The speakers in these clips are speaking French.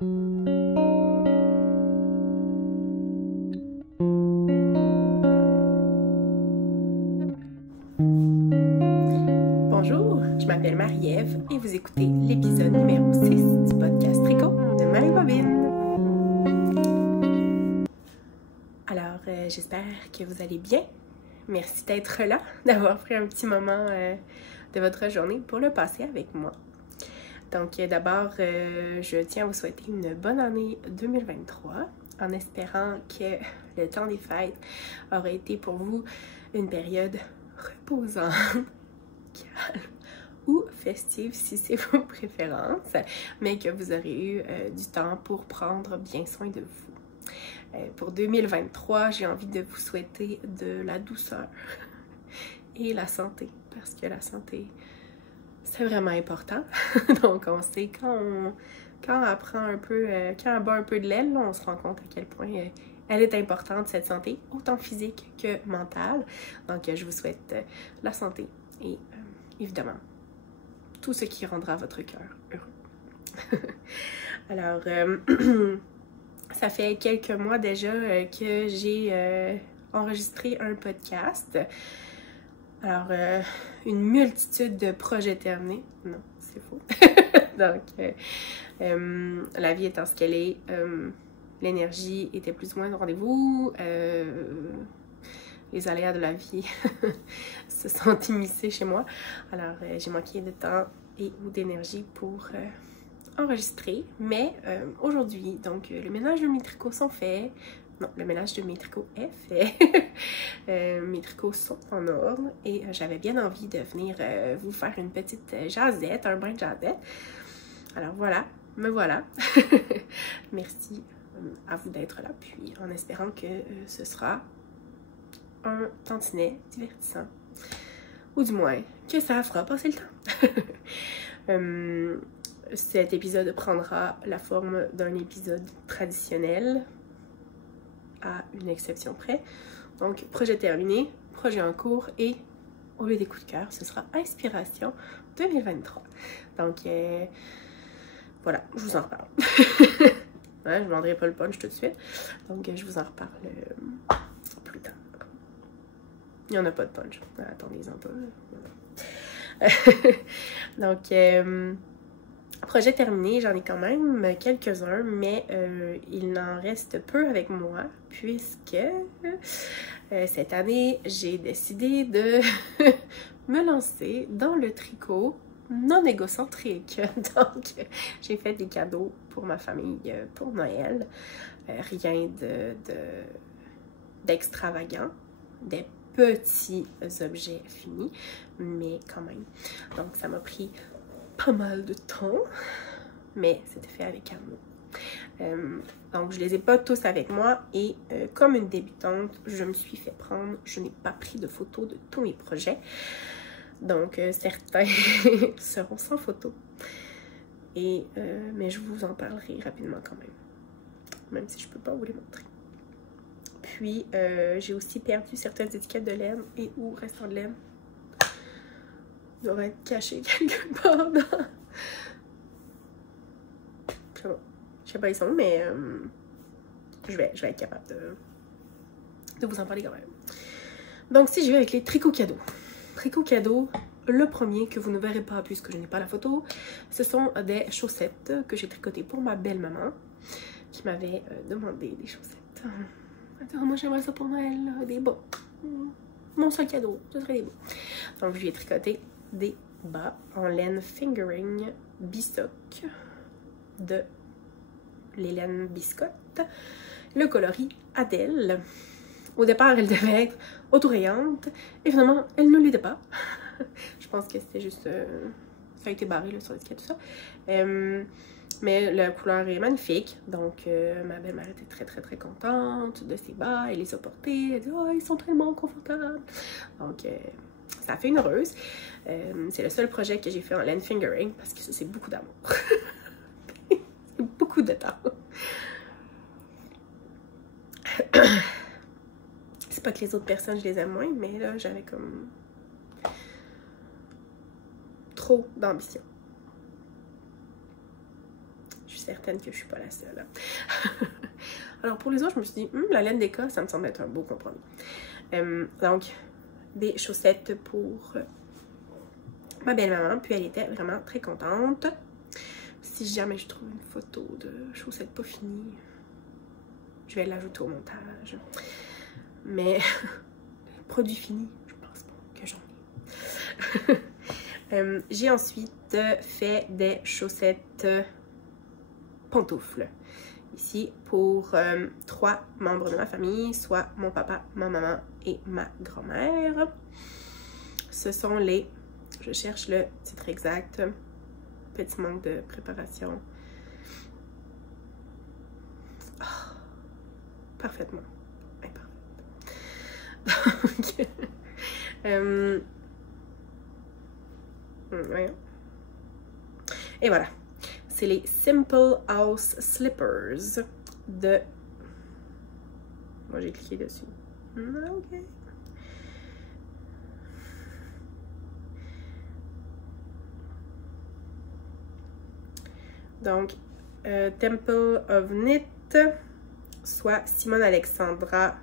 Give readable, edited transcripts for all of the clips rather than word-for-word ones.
Bonjour, je m'appelle Marie-Ève et vous écoutez l'épisode numéro 6 du podcast Tricot de Marie-Bobine. Alors, j'espère que vous allez bien. Merci d'être là, d'avoir pris un petit moment de votre journée pour le passer avec moi. Donc, d'abord, je tiens à vous souhaiter une bonne année 2023 en espérant que le temps des fêtes aura été pour vous une période reposante, calme ou festive si c'est vos préférences, mais que vous aurez eu du temps pour prendre bien soin de vous. Pour 2023, j'ai envie de vous souhaiter de la douceur et la santé, parce que la santé, c'est vraiment important. Donc, on sait quand elle prend un peu, quand elle bat un peu de l'aile, on se rend compte à quel point elle est importante, cette santé, autant physique que mentale. Donc, je vous souhaite la santé et évidemment tout ce qui rendra votre cœur heureux. Alors, ça fait quelques mois déjà que j'ai enregistré un podcast. Alors, une multitude de projets terminés. Non, c'est faux. Donc, la vie étant ce qu'elle est, l'énergie était plus ou moins au rendez-vous. Les aléas de la vie se sont immiscés chez moi. Alors, j'ai manqué de temps et ou d'énergie pour enregistrer. Mais aujourd'hui, donc, le ménage de mes tricots sont faits. Non, le ménage de mes tricots est fait. Mes tricots sont en ordre et j'avais bien envie de venir vous faire une petite jasette, un brin de jasette. Alors voilà, me voilà. Merci à vous d'être là, puis en espérant que ce sera un tantinet divertissant. Ou du moins, que ça fera passer le temps. Cet épisode prendra la forme d'un épisode traditionnel, à une exception près. Donc, projet terminé, projet en cours et au lieu des coups de cœur, ce sera Inspiration 2023. Donc, voilà, je vous en reparle. Ouais, je ne vendrai pas le punch tout de suite. Donc, je vous en reparle plus tard. Il n'y en a pas de punch. Attendez-en pas. Donc, projet terminé, j'en ai quand même quelques-uns, mais il n'en reste peu avec moi, puisque cette année, j'ai décidé de me lancer dans le tricot non égocentrique. Donc, j'ai fait des cadeaux pour ma famille pour Noël. Rien d'extravagant, des petits objets finis, mais quand même. Donc, ça m'a pris pas mal de temps, mais c'était fait avec amour. Donc, je les ai pas tous avec moi et comme une débutante, je me suis fait prendre. Je n'ai pas pris de photos de tous mes projets. Donc, certains seront sans photo. Et, mais je vous en parlerai rapidement quand même si je peux pas vous les montrer. Puis, j'ai aussi perdu certaines étiquettes de laine et ou restants de laine. Ils doivent être cachés quelque part dans... Je sais pas ils sont, mais je vais être capable de vous en parler quand même. Donc, si je vais avec les tricots cadeaux. Tricots cadeaux, le premier que vous ne verrez pas puisque je n'ai pas la photo, ce sont des chaussettes que j'ai tricotées pour ma belle-maman qui m'avait demandé des chaussettes. Attends, moi j'aimerais ça pour Noël, des bas. Mon seul cadeau, ce serait des bas. Donc, je lui ai tricoté des bas en laine fingering Bistock de l'Hélène Biscotte, le coloris Adèle. Au départ, elle devait être autorayante et finalement, elle ne l'était pas. Je pense que c'était juste... ça a été barré là, sur l'étiquette, tout ça. Mais la couleur est magnifique. Donc, ma belle-mère était très, très, très contente de ses bas. Elle les a portés. Elle dit « Oh, ils sont tellement confortables! » Donc, ça a fait une heureuse. C'est le seul projet que j'ai fait en laine fingering parce que ça, c'est beaucoup d'amour. C'est beaucoup de temps. C'est pas que les autres personnes, je les aime moins, mais là, j'avais comme trop d'ambition. Je certaine que je suis pas la seule. Hein. Alors pour les autres, je me suis dit, la laine d'Eka, ça me semble être un beau compromis. Donc, des chaussettes pour ma belle-maman, puis elle était vraiment très contente. Si jamais je trouve une photo de chaussettes pas finies, je vais l'ajouter au montage. Mais produits finis, je pense pas que j'en ai. J'ai ensuite fait des chaussettes pantoufles. Ici pour 3 membres de ma famille, soit mon papa, ma maman et ma grand-mère. Ce sont les, je cherche le titre exact, petit manque de préparation. Oh, parfaitement imparfait. Donc, et voilà. C'est les Simple House Slippers de... Moi, j'ai cliqué dessus. Ok. Donc, Temple of Knit, soit Simone Alexandra.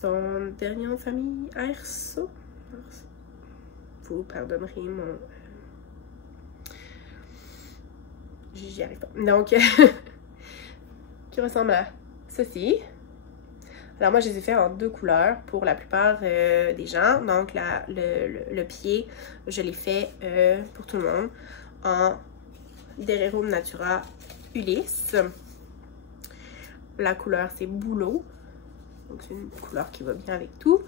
Son dernier nom de famille, Erso. Vous pardonnerez mon... J'y arrive pas. Donc, qui ressemble à ceci. Alors moi, je les ai fait en 2 couleurs pour la plupart des gens. Donc, le pied, je l'ai fait pour tout le monde en Dererum Natura Ulysse. La couleur, c'est Bouleau. Donc, c'est une couleur qui va bien avec tout.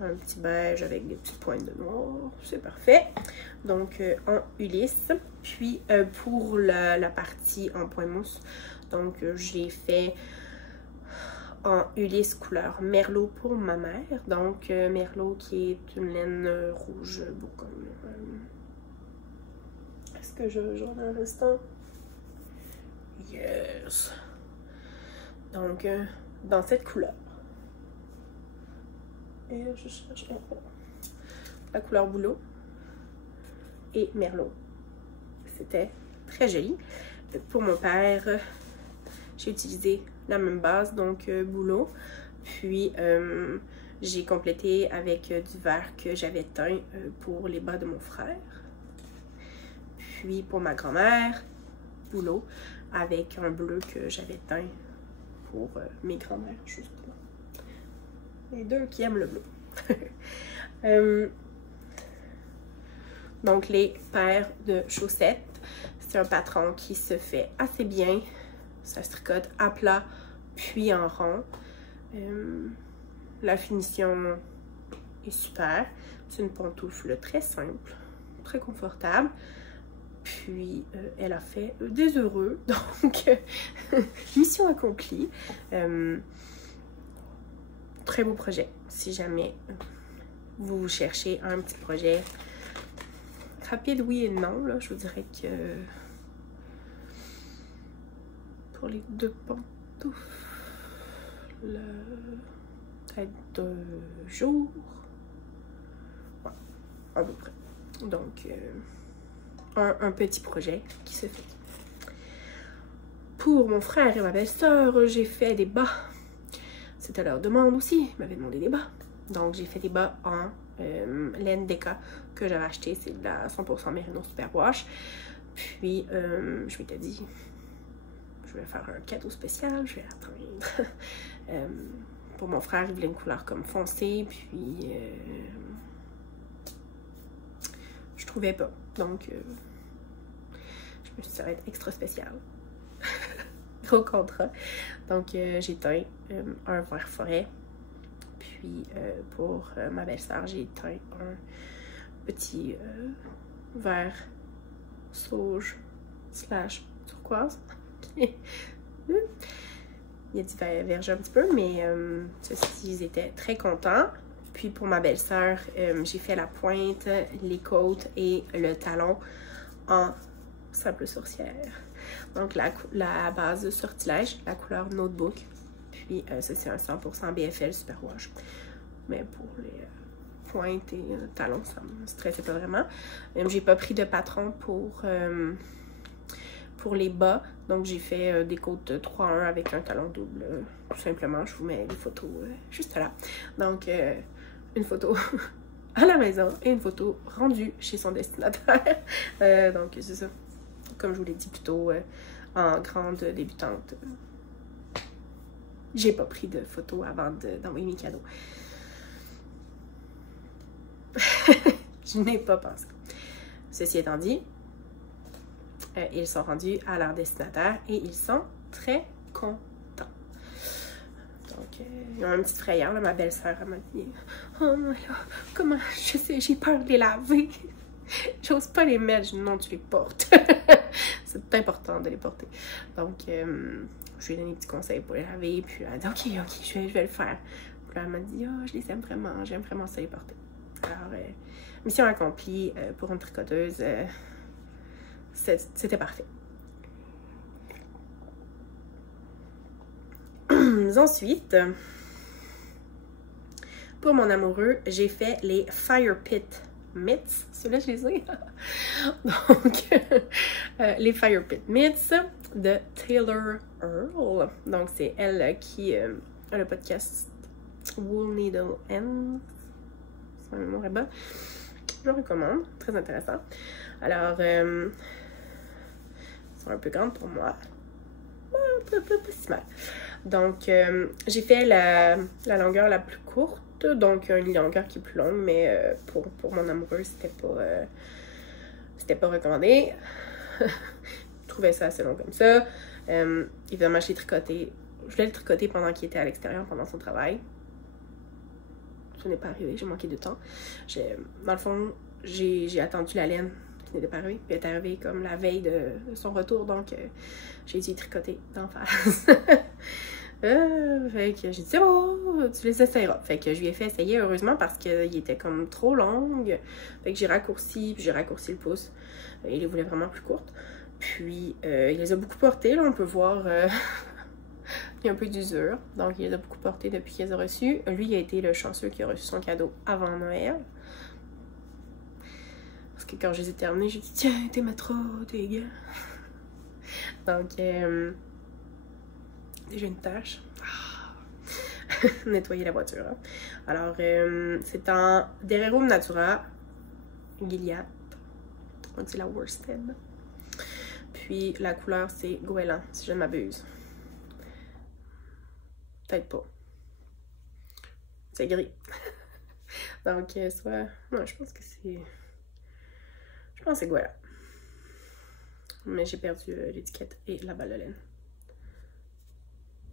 Un petit beige avec des petites pointes de noir, c'est parfait. Donc en Ulysse. Puis pour la partie en point mousse, donc je l'ai fait en Ulysse couleur Merlot pour ma mère. Donc Merlot qui est une laine rouge bourgogne. Est-ce que j'en ai un instant? Yes! Donc dans cette couleur. Et je cherche la couleur Bouleau et Merlot. C'était très joli. Pour mon père, j'ai utilisé la même base, donc Bouleau. Puis j'ai complété avec du vert que j'avais teint pour les bas de mon frère. Puis pour ma grand-mère, Bouleau, avec un bleu que j'avais teint pour mes grand-mères, justement. Les 2 qui aiment le bleu. Donc, les paires de chaussettes. C'est un patron qui se fait assez bien. Ça se tricote à plat, puis en rond. La finition est super. C'est une pantoufle très simple, très confortable. Puis, elle a fait des heureux. Donc, mission accomplie. Très beau projet. Si jamais vous cherchez un petit projet rapide, oui et non, là, je vous dirais que pour les 2 pantoufles, peut-être 2 jours. Ouais, à peu près. Donc, un petit projet qui se fait. Pour mon frère et ma belle-sœur, j'ai fait des bas. C'était leur demande aussi, ils m'avaient demandé des bas. Donc j'ai fait des bas en laine d'Eka que j'avais acheté, c'est de la 100% Merino Superwash. Puis je m'étais dit, je vais faire un cadeau spécial, je vais attendre. Pour mon frère, il voulait une couleur comme foncée, puis je trouvais pas. Donc je me suis dit, ça va être extra spécial. Gros contrat. Donc, j'ai teint un vert forêt. Puis, pour ma belle-sœur, j'ai teint un petit vert sauge / turquoise. Il y a du verge un petit peu, mais ceux-ci, ils étaient très contents. Puis, pour ma belle-sœur, j'ai fait la pointe, les côtes et le talon en simple sourcière. Donc, la base de sortilège, la couleur Notebook. Puis, ça, c'est un 100% BFL Superwash. Mais pour pointe et talons, ça me stressait pas vraiment. J'ai pas pris de patron pour les bas, donc j'ai fait des côtes 3-1 avec un talon double, tout simplement. Je vous mets les photos juste là. Donc, une photo à la maison et une photo rendue chez son destinataire. Donc, c'est ça. Comme je vous l'ai dit plus tôt, en grande débutante, j'ai pas pris de photos avant d'envoyer mes cadeaux. Je n'ai pas pensé. Ceci étant dit, ils sont rendus à leur destinataire et ils sont très contents. Donc, ils ont une petite frayeur, là, ma belle-sœur, elle m'a dit « Oh, là, comment, je sais, j'ai peur de les laver. J'ose pas les mettre. » Je dis « Non, tu les portes. » C'est important de les porter. Donc, je lui ai donné des petits conseils pour les laver, puis elle a dit « Ok, je vais le faire. » Puis elle m'a dit « Oh, je les aime vraiment, j'aime vraiment ça les porter. » Alors, mission accomplie pour une tricoteuse. C'était parfait. Ensuite, pour mon amoureux, j'ai fait les Fire Pit Mitts. Ceux-là, je les ai. Donc, les Fire Pit Mitts de Taylor Earl. Donc, c'est elle qui a le podcast Wool Needle End. Si ma mémoire est bonne. Je le recommande. Très intéressant. Alors, elles sont un peu grandes pour moi. Pas si mal. Donc, j'ai fait la longueur la plus courte. Donc, une longueur qui est plus longue, mais pour mon amoureux, c'était pas recommandé. Je trouvais ça assez long comme ça. Évidemment, je voulais le tricoter pendant qu'il était à l'extérieur, pendant son travail. Ça n'est pas arrivé, j'ai manqué de temps. Dans le fond, j'ai attendu la laine qui n'était pas arrivée. Puis elle est arrivée comme la veille de son retour, donc j'ai dû tricoter d'en face. Fait que j'ai dit, oh, tu les essayeras. Fait que je lui ai fait essayer, heureusement, parce qu'il était comme trop long. Fait que j'ai raccourci le pouce. Il les voulait vraiment plus courtes. Puis, il les a beaucoup portées, là, on peut voir. Il y a un peu d'usure. Donc, il les a beaucoup portées depuis qu'il les a reçus. Lui, il a été le chanceux qui a reçu son cadeau avant Noël. Parce que quand je les ai terminés, j'ai dit, tiens, t'es mettras tes gants. Donc, déjà une tâche. Nettoyer la voiture. Hein. Alors, c'est en Dererum Natura Gilead. Donc, c'est la worsted. Puis, la couleur, c'est goéland, si je ne m'abuse. Peut-être pas. C'est gris. Donc, soit... Non, je pense que c'est... Je pense que c'est goéland. Mais j'ai perdu l'étiquette et la balle de laine.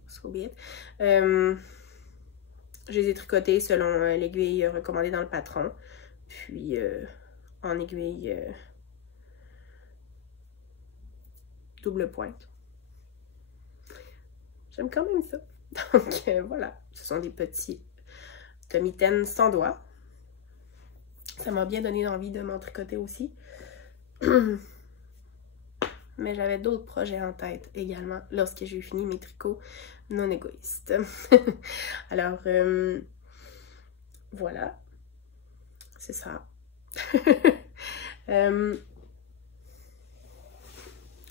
So be it. Je les ai tricotés selon l'aiguille recommandée dans le patron. Puis, en aiguille double pointe. J'aime quand même ça. Donc, voilà. Ce sont des petits mitaines sans doigts. Ça m'a bien donné envie de m'en tricoter aussi. Mais j'avais d'autres projets en tête également lorsque j'ai fini mes tricots non égoïstes. Alors, voilà. C'est ça.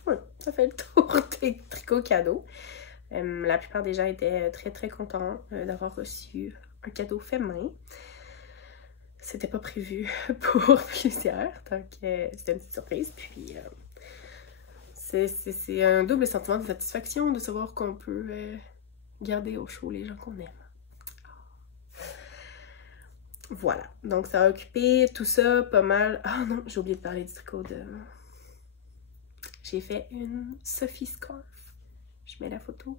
Ouais, ça fait le tour des tricots cadeaux. La plupart des gens étaient très très contents d'avoir reçu un cadeau fait main. C'était pas prévu pour plusieurs, donc c'était une petite surprise. Puis c'est un double sentiment de satisfaction de savoir qu'on peut garder au chaud les gens qu'on aime. Voilà, donc ça a occupé tout ça pas mal. Ah non, j'ai oublié de parler du tricot de... J'ai fait une Sophie Scarf. Je mets la photo.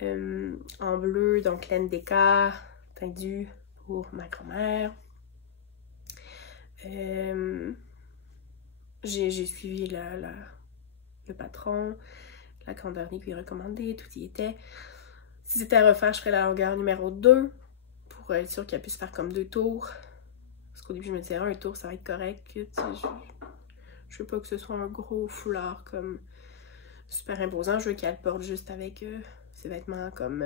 En bleu, donc laine d'écart, tendue pour ma grand-mère. J'ai suivi le patron, la grandeur qui est recommandée, tout y était. Si c'était à refaire, je ferais la longueur numéro 2 pour être sûre qu'elle puisse faire comme 2 tours. Parce qu'au début, je me disais, un tour, ça va être correct. Je veux pas que ce soit un gros foulard comme super imposant. Je veux qu'elle porte juste avec ses vêtements comme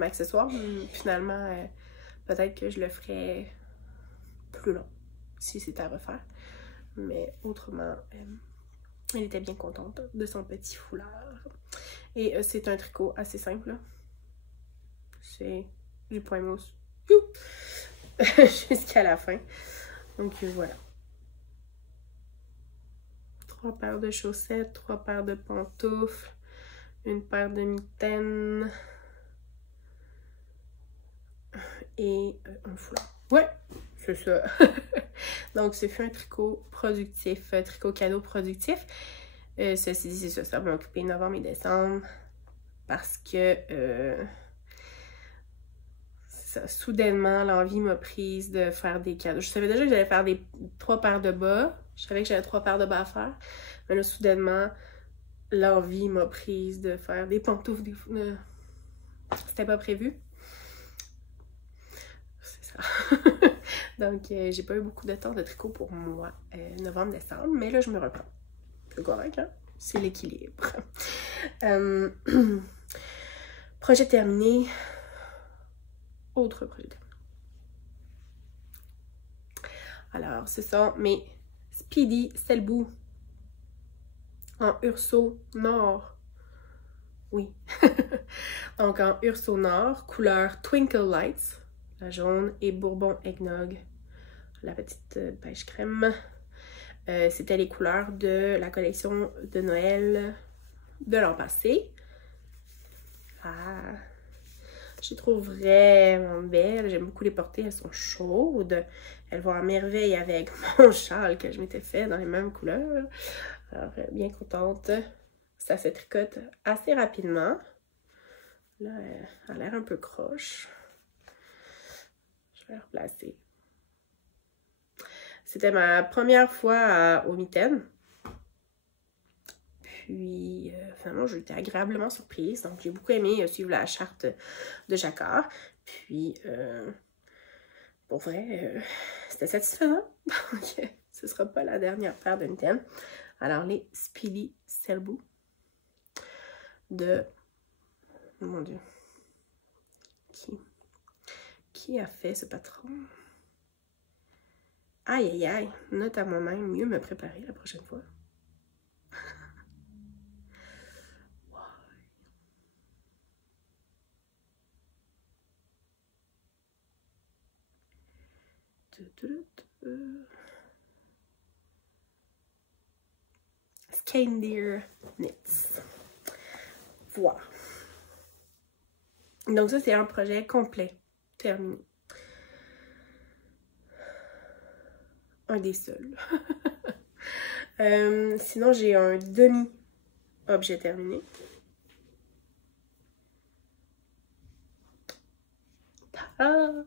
accessoire. Finalement, peut-être que je le ferais plus long si c'était à refaire. Mais autrement, elle était bien contente de son petit foulard. Et c'est un tricot assez simple. C'est du point mousse jusqu'à la fin. Donc voilà. 3 paires de chaussettes, 3 paires de pantoufles, une paire de mitaines et un foulard. Ouais, c'est ça. Donc, ce fut un tricot productif, un tricot cadeau productif. Ceci dit, c'est ça m'a occupé novembre et décembre parce que soudainement, l'envie m'a prise de faire des cadeaux. Je savais déjà que j'allais faire 3 paires de bas. Je savais que j'avais 3 paires de bas à faire. Mais là, soudainement, l'envie m'a prise de faire des pantoufles. C'était pas prévu. C'est ça. Donc, j'ai pas eu beaucoup de temps de tricot pour moi, novembre-décembre. Mais là, je me reprends. C'est correct, hein? C'est l'équilibre. Projet terminé. Autre projet terminé. Alors, ce sont mes Speedy Selbout en Urso Nord. Oui. Donc, en Urso Nord, couleur Twinkle Lights, la jaune, et Bourbon Eggnog, la petite pêche crème. C'était les couleurs de la collection de Noël de l'an passé. Ah, je les trouve vraiment belles. J'aime beaucoup les porter. Elles sont chaudes. Elles vont à merveille avec mon châle que je m'étais fait dans les mêmes couleurs. Alors, bien contente. Ça se tricote assez rapidement. Là, elle a l'air un peu croche. Je vais la replacer. C'était ma première fois au mitaine. Puis, finalement, j'ai été agréablement surprise. Donc, j'ai beaucoup aimé suivre la charte de Jacquard. Puis, pour vrai, c'était satisfaisant. Donc, ce ne sera pas la dernière paire de mitaines. Alors, les Speedy Selbout de... Oh mon Dieu. Qui a fait ce patron? Aïe, aïe, aïe. Note à moi-même, mieux me préparer la prochaine fois. Skandir Knits. Voilà. Donc ça, c'est un projet complet, terminé. Un des seuls. Sinon, j'ai un demi-objet terminé. Ah!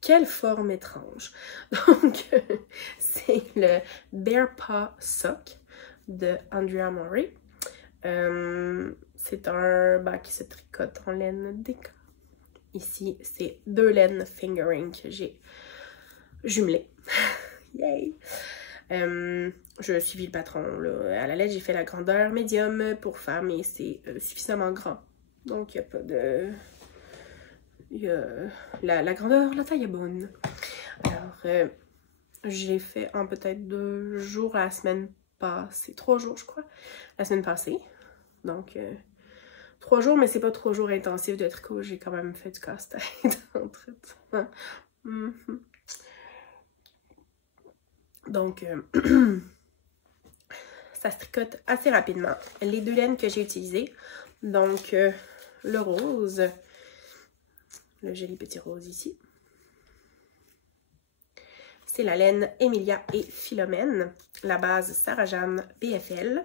Quelle forme étrange! Donc, c'est le Bear Paw Sock de Andrea Mori. C'est un bas qui se tricote en laine déca. Ici, c'est 2 laines fingering que j'ai jumelées. Yay! Je suivi le patron. Là. À la lettre, j'ai fait la grandeur médium pour femme et c'est suffisamment grand. Donc, il n'y a pas de... la grandeur, la taille est bonne. Alors, j'ai fait en peut-être 2 jours la semaine passée. 3 jours, je crois. La semaine passée. Donc, 3 jours, mais c'est pas 3 jours intensifs de tricot. J'ai quand même fait du casse-tête entre temps. Donc, ça se tricote assez rapidement. Les 2 laines que j'ai utilisées, donc le rose, le joli petit rose ici. C'est la laine Emilia et Philomène, la base Sarah-Jeanne BFL.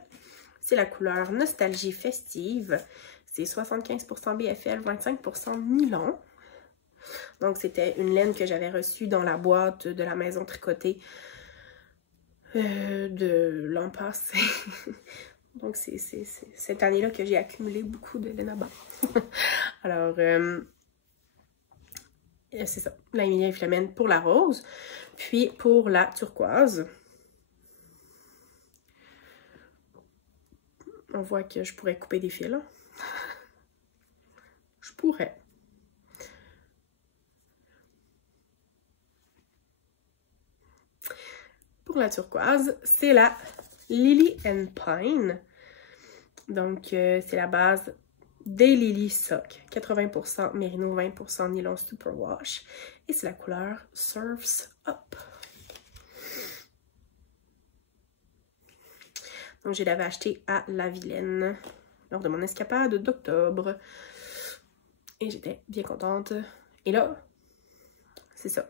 C'est la couleur Nostalgie Festive. C'est 75% BFL, 25% nylon. Donc, c'était une laine que j'avais reçue dans la boîte de la maison tricotée de l'an passé. Donc, c'est cette année-là que j'ai accumulé beaucoup de laine à bas. Alors, c'est ça. La Emilia et Philomène pour la rose. Puis, pour la turquoise, on voit que je pourrais couper des fils. Là. Je pourrais. pour la turquoise, c'est la Lily and Pine. Donc, c'est la base des Lily Sock. 80% mérino, 20% nylon superwash. Et c'est la couleur Surf's Up. Donc, je l'avais acheté à La Vilaine lors de mon escapade d'octobre. Et j'étais bien contente. Et là, c'est ça.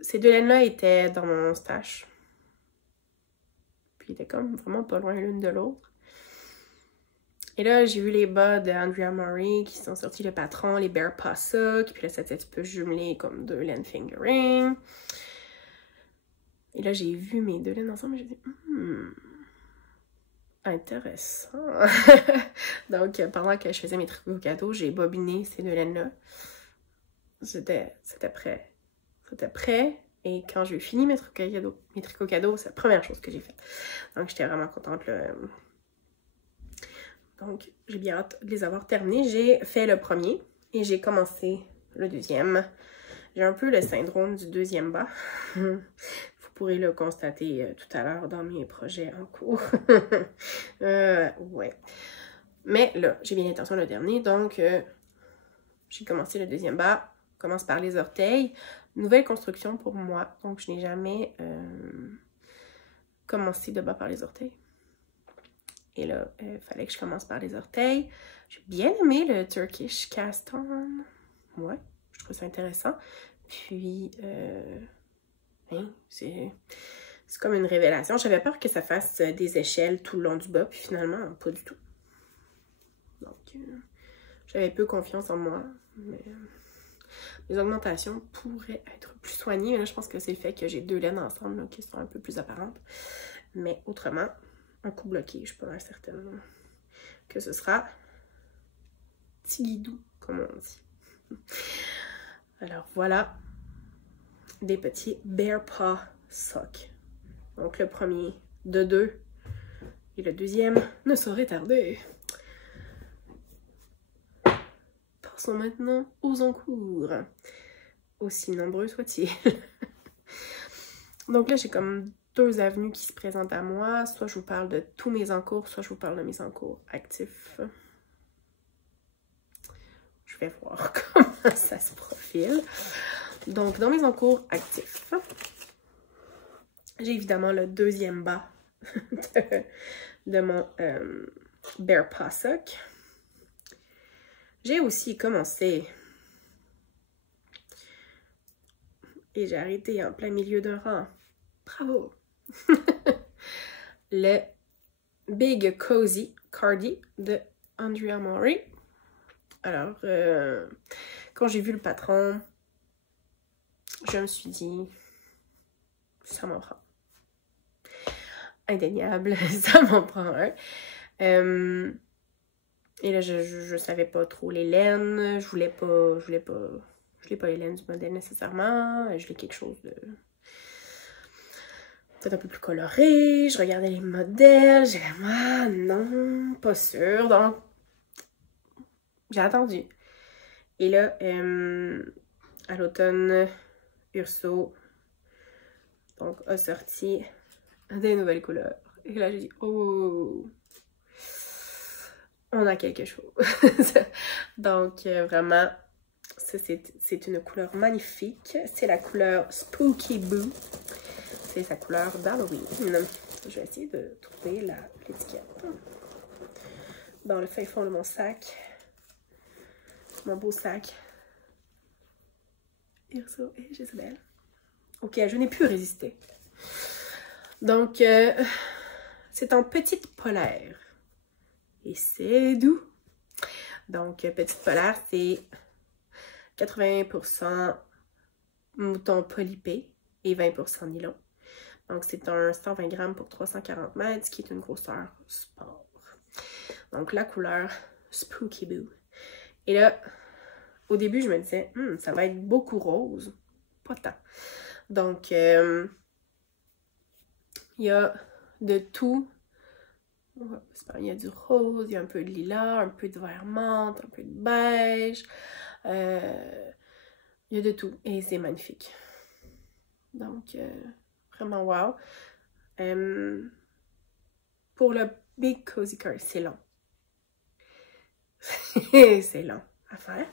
Ces deux laines-là étaient dans mon stash. Puis ils étaient comme vraiment pas loin l'une de l'autre. Et là, j'ai vu les bas de Andrea Murray qui sont sortis le patron, les Bear Paw Sock. Puis là, c'était un petit peu jumelé comme deux laines fingering. Et là, j'ai vu mes deux laines ensemble et j'ai dit, intéressant. Donc, pendant que je faisais mes tricots cadeaux, j'ai bobiné ces deux laines-là. C'était prêt. C'était prêt. Et quand j'ai fini mes tricots cadeaux, c'est la première chose que j'ai faite. Donc, j'étais vraiment contente, là. Donc, j'ai bien hâte de les avoir terminés. J'ai fait le premier et j'ai commencé le deuxième. J'ai un peu le syndrome du deuxième bas. Vous pourrez le constater tout à l'heure dans mes projets en cours. Ouais. Mais là, j'ai bien l'intention de le terminer. Donc, j'ai commencé le deuxième bas. Commence par les orteils. Nouvelle construction pour moi. Donc, je n'ai jamais commencé de bas par les orteils. Et là, il fallait que je commence par les orteils. J'ai bien aimé le Turkish cast-on. Ouais, je trouve ça intéressant. Puis, c'est comme une révélation. J'avais peur que ça fasse des échelles tout le long du bas, puis finalement, pas du tout. Donc, j'avais peu confiance en moi, mais les augmentations pourraient être plus soignées. Mais là, je pense que c'est le fait que j'ai deux laines ensemble là, qui sont un peu plus apparentes. Mais autrement, un coup bloqué, je suis pas certaine que ce sera tigidou, comme on dit. Alors voilà, des petits Bear Paw Sock. Donc le premier de 2 et le deuxième ne saurait tarder. Passons maintenant aux encours, aussi nombreux soient-ils. Donc là, j'ai comme deux avenues qui se présentent à moi. Soit je vous parle de tous mes encours, soit je vous parle de mes encours actifs. Je vais voir comment ça se profile. Donc, dans mes encours actifs, j'ai évidemment le deuxième bas de mon Bear Paw Sock. J'ai aussi commencé et j'ai arrêté en plein milieu d'un rang. Bravo! Le Big Cozy Cardi de Andrea Murray. Alors, quand j'ai vu le patron, je me suis dit, ça m'en prend. Indéniable, ça m'en prend un. Et là, je savais pas trop les laines, je voulais pas les laines du modèle nécessairement, je voulais quelque chose de peut-être un peu plus coloré. Je regardais les modèles, j'ai non, pas sûr. Donc, j'ai attendu. Et là, à l'automne, Urso donc, a sorti des nouvelles couleurs. Et là, j'ai dit, oh, on a quelque chose. Donc, vraiment, c'est une couleur magnifique. C'est la couleur Spooky Boo. C'est sa couleur d'Halloween. Je vais essayer de trouver l'étiquette dans le fin fond de mon sac. Mon beau sac. Urso et Jésabelle. Ok, je n'ai plus résisté. Donc, c'est en petite polaire. Et c'est doux. Donc, petite polaire, c'est 80% mouton polypé et 20% nylon. Donc, c'est un 120 grammes pour 340 mètres, ce qui est une grosseur sport. Donc, la couleur Spooky Boo. Et là, au début, je me disais, ça va être beaucoup rose. Pas tant. Donc, il y a de tout. Il y a du rose, il y a un peu de lilas, un peu de vert menthe, un peu de beige. Il y a de tout et c'est magnifique. Donc, Vraiment wow. Pour le Big Cozy Card, c'est long. C'est long à faire.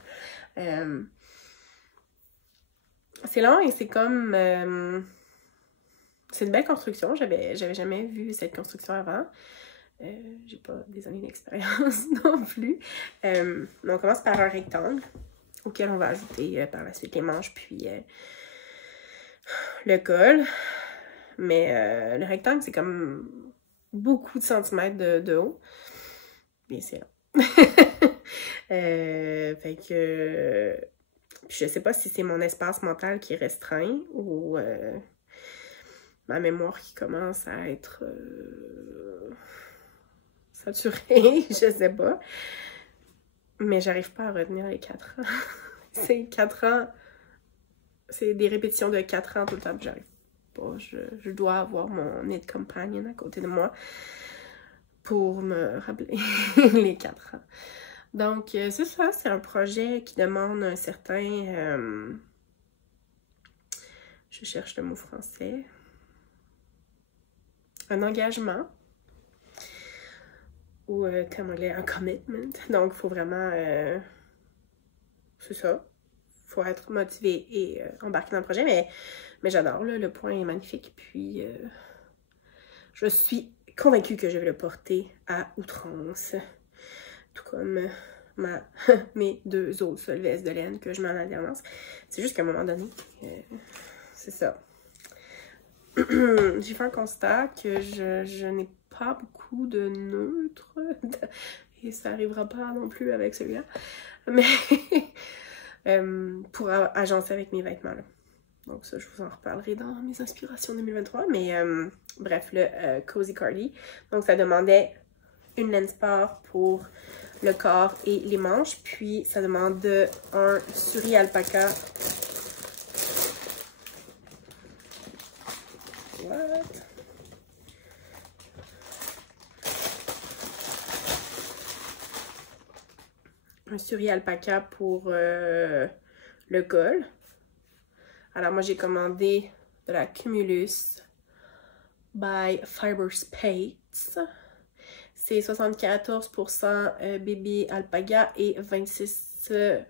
C'est long et c'est comme... c'est une belle construction. J'avais jamais vu cette construction avant. J'ai pas des années d'expérience non plus. Mais on commence par un rectangle auquel on va ajouter par la suite les manches puis le col. Mais le rectangle, c'est comme beaucoup de centimètres de haut. Bien, c'est long. Fait que... je sais pas si c'est mon espace mental qui est restreint ou ma mémoire qui commence à être saturée, je sais pas. Mais j'arrive pas à retenir les 4 ans. C'est 4 ans, c'est des répétitions de 4 ans tout le temps, puis j'arrive pas. Je dois avoir mon knit companion à côté de moi pour me rappeler les 4 ans. Donc, c'est ça, c'est un projet qui demande un certain... je cherche le mot français. Un engagement. Ou terme anglais, un commitment. Donc, il faut vraiment... c'est ça. Il faut être motivé et embarquer dans le projet. Mais j'adore, le point est magnifique. Puis, je suis convaincue que je vais le porter à outrance. Tout comme mes 2 autres vestes de laine que je mets en alternance. C'est juste qu'à un moment donné, c'est ça. J'ai fait un constat que je n'ai pas beaucoup de neutres. Et ça n'arrivera pas non plus avec celui-là. Mais pour agencer avec mes vêtements. Là. Donc ça, je vous en reparlerai dans mes inspirations 2023. Mais bref, le Cozy Cardi. Donc ça demandait une laine sport pour le corps et les manches. Puis ça demande un suri alpaca. What? Un suri alpaca pour le col. Alors moi j'ai commandé de la Cumulus by Fiber Space. C'est 74% baby alpaga et 26%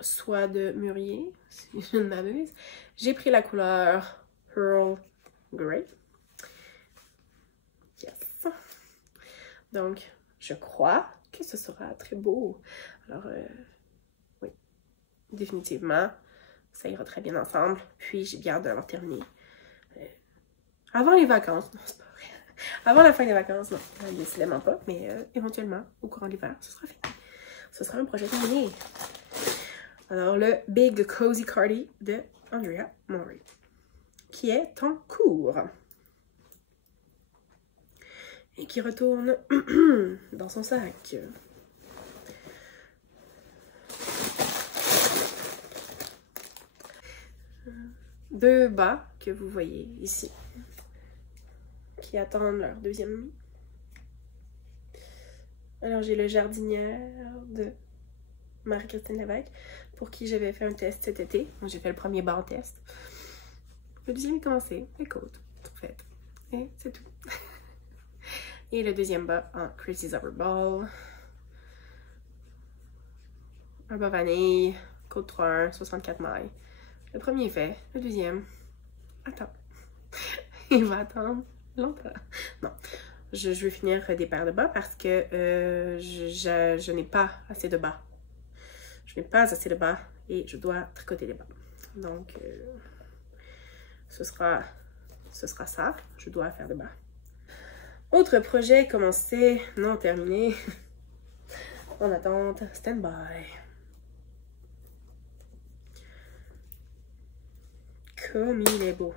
soie de mûrier, si je ne m'abuse. J'ai pris la couleur Pearl Grey. Yes. Donc, je crois que ce sera très beau. Alors, oui, définitivement, ça ira très bien ensemble. Puis, j'ai bien hâte de l'avoir terminé. Avant les vacances, non, c'est pas vrai. Avant la fin des vacances, non, décidément pas. Mais éventuellement, au courant de l'hiver, ce sera fait. Ce sera un projet terminé. Alors, le Big Cozy Cardi de Andrea Mowry, qui est en cours. Et qui retourne dans son sac. Deux bas que vous voyez ici, qui attendent leur deuxième nuit. Alors j'ai le Jardinière de Marie-Christine Lévesque, pour qui j'avais fait un test cet été. J'ai fait le premier bas en test. Le deuxième est commencé, les côtes, tout fait. Et c'est tout. Et le deuxième bas en Chrissy's Upper Ball. Un bas vanille, côte 3-1, 64 mailles. Le premier est fait, le deuxième attends. Il va attendre longtemps. Non, je vais finir des paires de bas parce que je n'ai pas assez de bas. Je n'ai pas assez de bas et je dois tricoter des bas. Donc, ce sera ça. Je dois faire des bas. Autre projet commencé, non terminé. En attente, stand-by. Comme il est beau.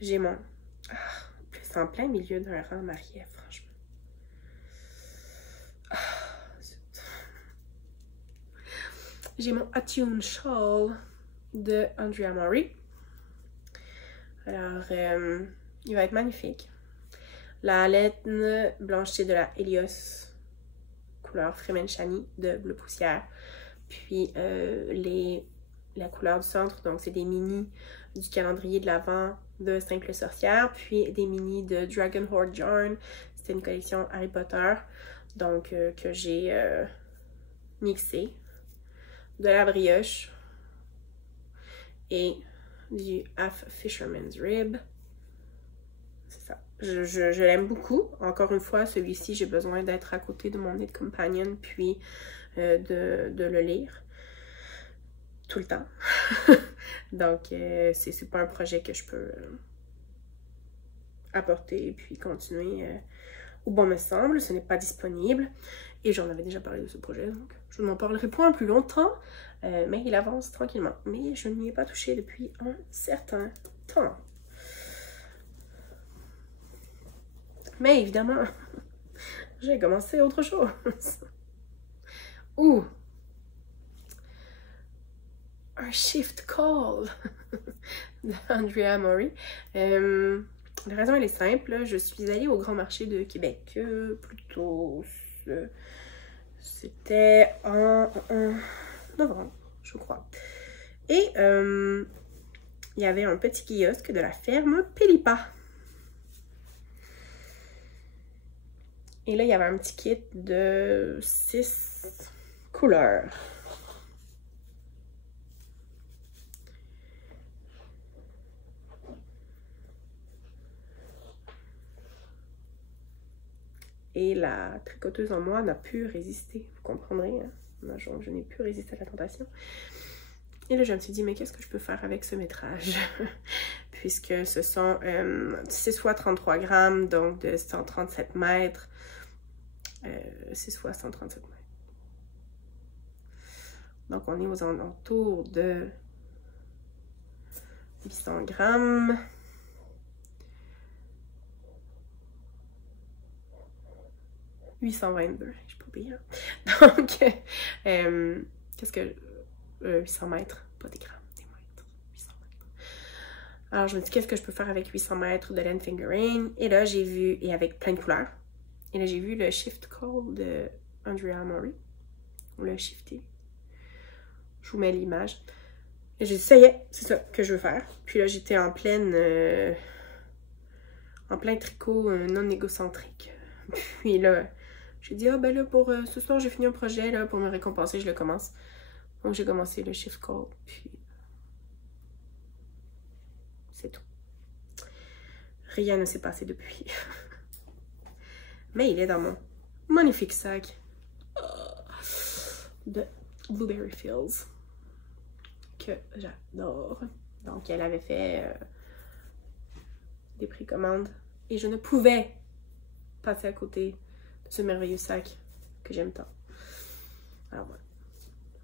J'ai mon... c'est en plein milieu d'un rang marié, franchement. J'ai mon Attune Shawl de Andrea Mowry. Alors, il va être magnifique. La laine blanchie de la Helios, couleur Fremen Shani de bleu poussière. Puis la couleur du centre, donc c'est des mini du calendrier de l'Avent de Simple Sorcière, puis des mini de Dragon Hoard Yarn. C'était une collection Harry Potter, donc que j'ai mixé. De la brioche et du Half Fisherman's Rib. C'est ça. Je l'aime beaucoup. Encore une fois, celui-ci, j'ai besoin d'être à côté de mon Knit Companion, puis de le lire tout le temps. Donc, c'est pas un projet que je peux apporter et puis continuer où bon me semble. Ce n'est pas disponible. Et j'en avais déjà parlé de ce projet, donc je n'en parlerai point plus longtemps. Mais il avance tranquillement. Mais je n'y ai pas touché depuis un certain temps. Mais évidemment, j'ai commencé autre chose. Ouh! Un shift call d'Andrea Mori. La raison, elle est simple. Je suis allée au Grand Marché de Québec plutôt... C'était en novembre, je crois. Et il y avait un petit kiosque de la ferme Pélipa. Et là, il y avait un petit kit de 6 couleurs. Et la tricoteuse en moi n'a pu résister, vous comprendrez, hein? Je n'ai pu résister à la tentation. Et là, je me suis dit, mais qu'est-ce que je peux faire avec ce métrage? Puisque ce sont 6 fois 33 grammes, donc de 137 mètres. 6 fois 137 mètres. Donc, on est aux alentours de 800 grammes. « 822, je peux oublier. Donc, qu'est-ce que... 800 mètres, pas des grammes, des mètres. 800 mètres. Alors, je me dis, qu'est-ce que je peux faire avec 800 mètres de laine fingering? Et là, j'ai vu, et avec plein de couleurs. Et là, j'ai vu le Shift Call de Andrea Mori. On l'a shifté. Je vous mets l'image. Et j'ai dit, ça y est, c'est ça que je veux faire. Puis là, j'étais en plein tricot non égocentrique. Puis là, j'ai dit, ah ben là, pour ce soir, j'ai fini un projet, là, pour me récompenser, je le commence. Donc, j'ai commencé le Shift Call, puis c'est tout. Rien ne s'est passé depuis. Mais il est dans mon magnifique sac de Blueberry Fields que j'adore. Donc, elle avait fait des précommandes et je ne pouvais passer à côté de ce merveilleux sac que j'aime tant. Alors voilà.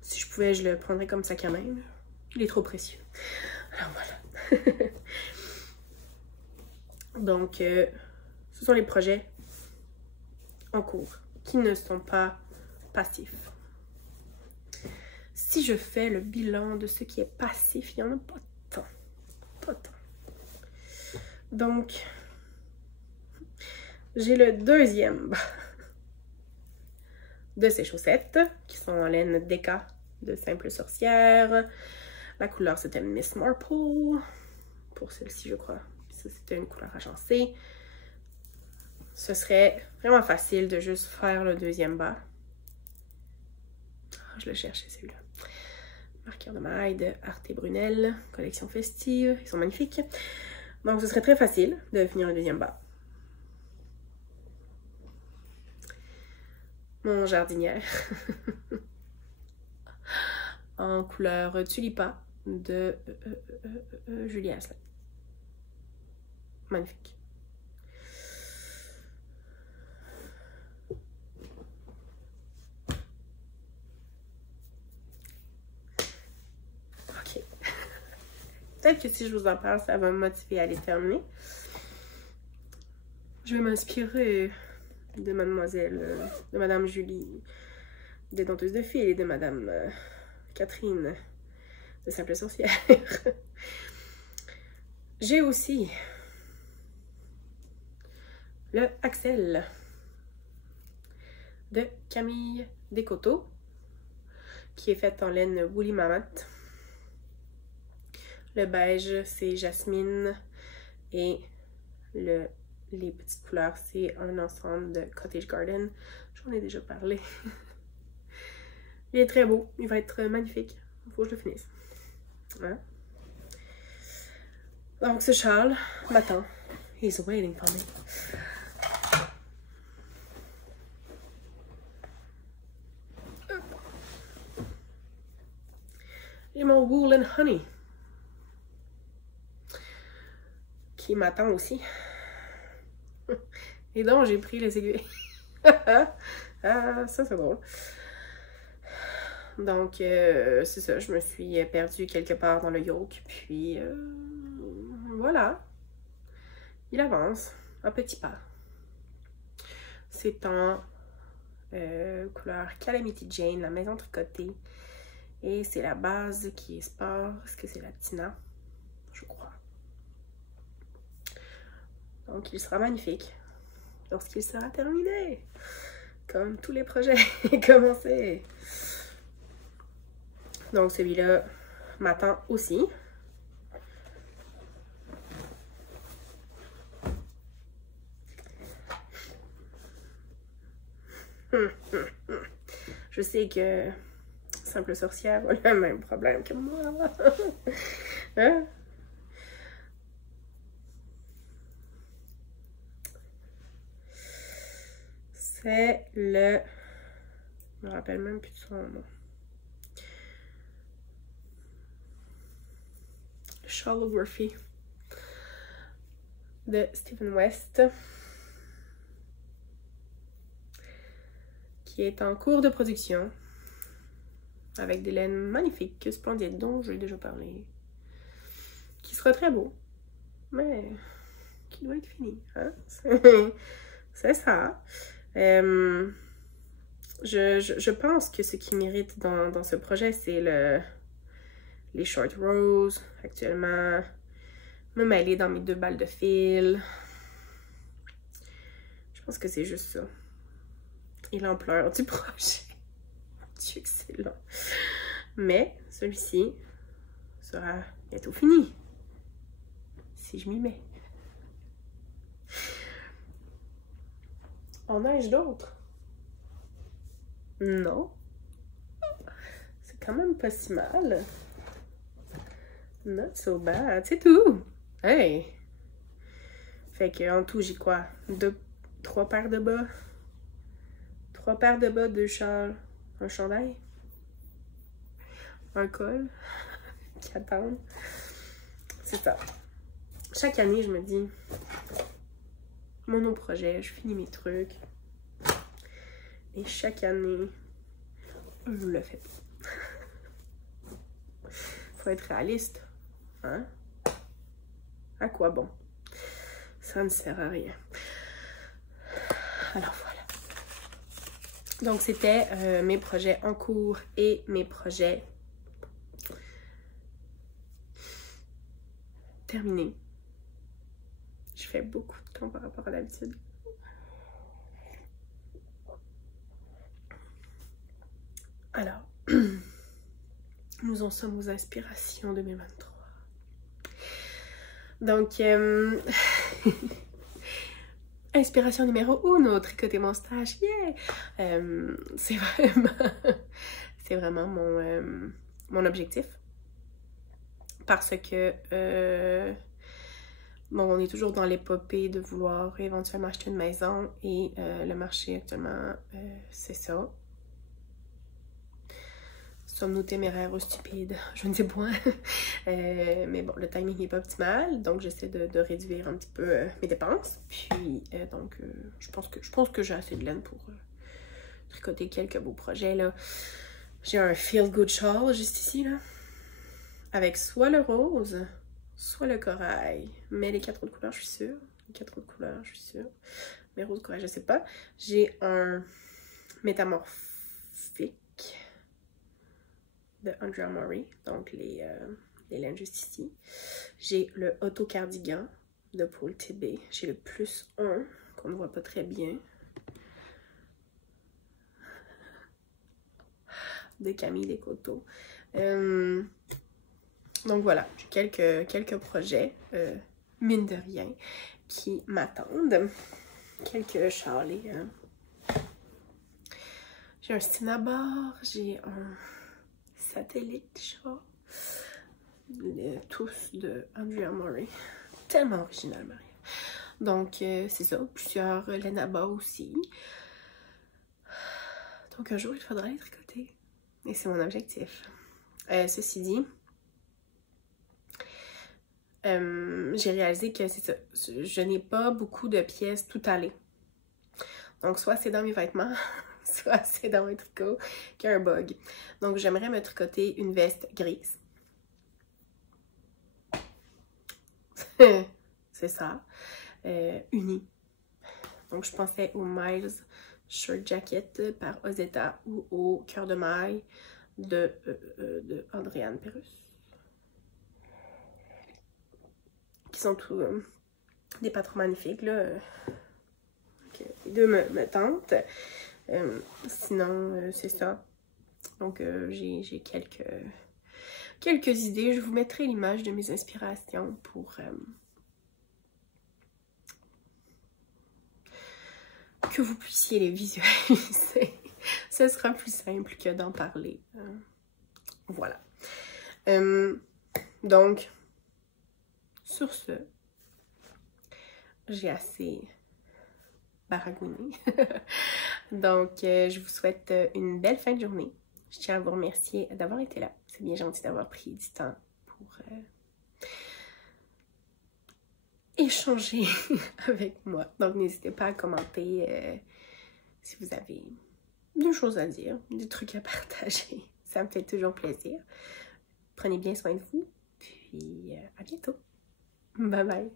Si je pouvais, je le prendrais comme sac à main. Il est trop précieux. Alors voilà. Donc, ce sont les projets en cours qui ne sont pas passifs. Si je fais le bilan de ce qui est passif, il n'y en a pas tant. Pas tant. Donc, j'ai le deuxième de ces chaussettes qui sont en laine Deka de Simple Sorcière. La couleur c'était Miss Marple pour celle-ci, je crois. Ça c'était une couleur agencée. Ce serait vraiment facile de juste faire le deuxième bas. Oh, je le cherchais celui-là. Marqueur de maille de Arte Brunel, collection festive. Ils sont magnifiques. Donc ce serait très facile de finir le deuxième bas. Mon jardinière en couleur tulipa de Julie Asselin. Magnifique. Ok. Peut-être que si je vous en parle, ça va me motiver à les terminer. Je vais m'inspirer de mademoiselle, de madame Julie, des Dompteuses de Fil et de madame Catherine de Simple Sorcière. J'ai aussi le Axel de Camille Descoteaux qui est fait en laine Woolly Mammoth. Le beige, c'est jasmine. Et les petites couleurs, c'est un ensemble de Cottage Garden. J'en ai déjà parlé. Il est très beau. Il va être magnifique. Il faut que je le finisse. Hein? Donc, ce Charles m'attend. He's waiting for me. J'ai mon Wool and Honey qui m'attend aussi. Et donc, j'ai pris les aiguilles. Ah, ça, c'est drôle. Donc, c'est ça. Je me suis perdue quelque part dans le yoke. Puis, voilà. Il avance à petits pas. C'est en couleur Calamity Jane, la maison tricotée. Et c'est la base qui est sport. Est-ce que c'est la Tina? Je crois. Donc, il sera magnifique lorsqu'il sera terminé. Comme tous les projets commencés. Donc, celui-là m'attend aussi. Je sais que Simple Sorcière a le même problème que moi. Hein? C'est le... Je me rappelle même plus de son nom. Shalography de Stephen West, qui est en cours de production avec des laines magnifiques, splendides, dont j'ai déjà parlé, qui sera très beau, mais qui doit être fini. Hein? C'est ça. Je pense que ce qui mérite dans ce projet, c'est les short rows, actuellement, me mêler dans mes 2 balles de fil. Je pense que c'est juste ça. Et l'ampleur du projet. Mon Dieu que c'est long. Mais celui-ci sera bientôt fini. Si je m'y mets. En ai-je d'autres? Non. C'est quand même pas si mal. Not so bad. C'est tout. Hey! Fait que en tout, j'ai quoi? 3 paires de bas. 3 paires de bas, 2 châles, un chandail, un col qui attendent. C'est ça. Chaque année, je me dis, mon projet, je finis mes trucs. Et chaque année, je le fais pas. Faut être réaliste. Hein? À quoi bon? Ça ne sert à rien. Alors voilà. Donc c'était mes projets en cours et mes projets terminés. Je fais beaucoup de temps par rapport à d'habitude. Alors, nous en sommes aux aspirations 2023. Donc, inspiration numéro 1, tricoter mon stage, yeah! C'est vraiment mon objectif. Parce que, bon, on est toujours dans l'épopée de vouloir éventuellement acheter une maison et le marché actuellement, c'est ça. Sommes-nous téméraires ou stupides? Je ne sais point. Mais bon, le timing n'est pas optimal, donc j'essaie de réduire un petit peu mes dépenses. Puis, donc, je pense que j'ai assez de laine pour tricoter quelques beaux projets, là. J'ai un Feel Good Shawl juste ici, là. Avec soit le rose, soit le corail. Mais les 4 autres couleurs, je suis sûre. Les 4 autres couleurs, je suis sûre. Mais rose, corail, je sais pas. J'ai un métamorphique de Andrea Murray, donc les laines juste ici. J'ai le Auto Cardigan de Paul TB. J'ai le plus 1, qu'on ne voit pas très bien, de Camille Descoteaux. Donc voilà, j'ai quelques projets, mine de rien, qui m'attendent. Quelques charlets. J'ai un Cinnabar, j'ai un satellite chat. Tous de Andrea Murray. Tellement original, Maria. Donc, c'est ça. Plusieurs Lenaba aussi. Donc, un jour, il faudra les tricoter. Et c'est mon objectif. Ceci dit, j'ai réalisé que c'est ça. Je n'ai pas beaucoup de pièces tout allées. Donc, soit c'est dans mes vêtements, soit c'est dans mes tricots qu'il y a un bug. Donc, j'aimerais me tricoter une veste grise. C'est ça. Unie. Donc, je pensais au Miles Shirt Jacket par Ozetta ou au Cœur de maille de Andréane Perrus. Qui sont tous des patrons magnifiques, là. Donc, les deux me tentent. Sinon, c'est ça. Donc, j'ai quelques idées. Je vous mettrai l'image de mes inspirations pour que vous puissiez les visualiser. Ce sera plus simple que d'en parler. Voilà. Donc, sur ce, j'ai assez baragouiné. Donc, je vous souhaite une belle fin de journée. Je tiens à vous remercier d'avoir été là. C'est bien gentil d'avoir pris du temps pour échanger avec moi. Donc, n'hésitez pas à commenter si vous avez des choses à dire, des trucs à partager. Ça me fait toujours plaisir. Prenez bien soin de vous. Puis, à bientôt. Bye bye.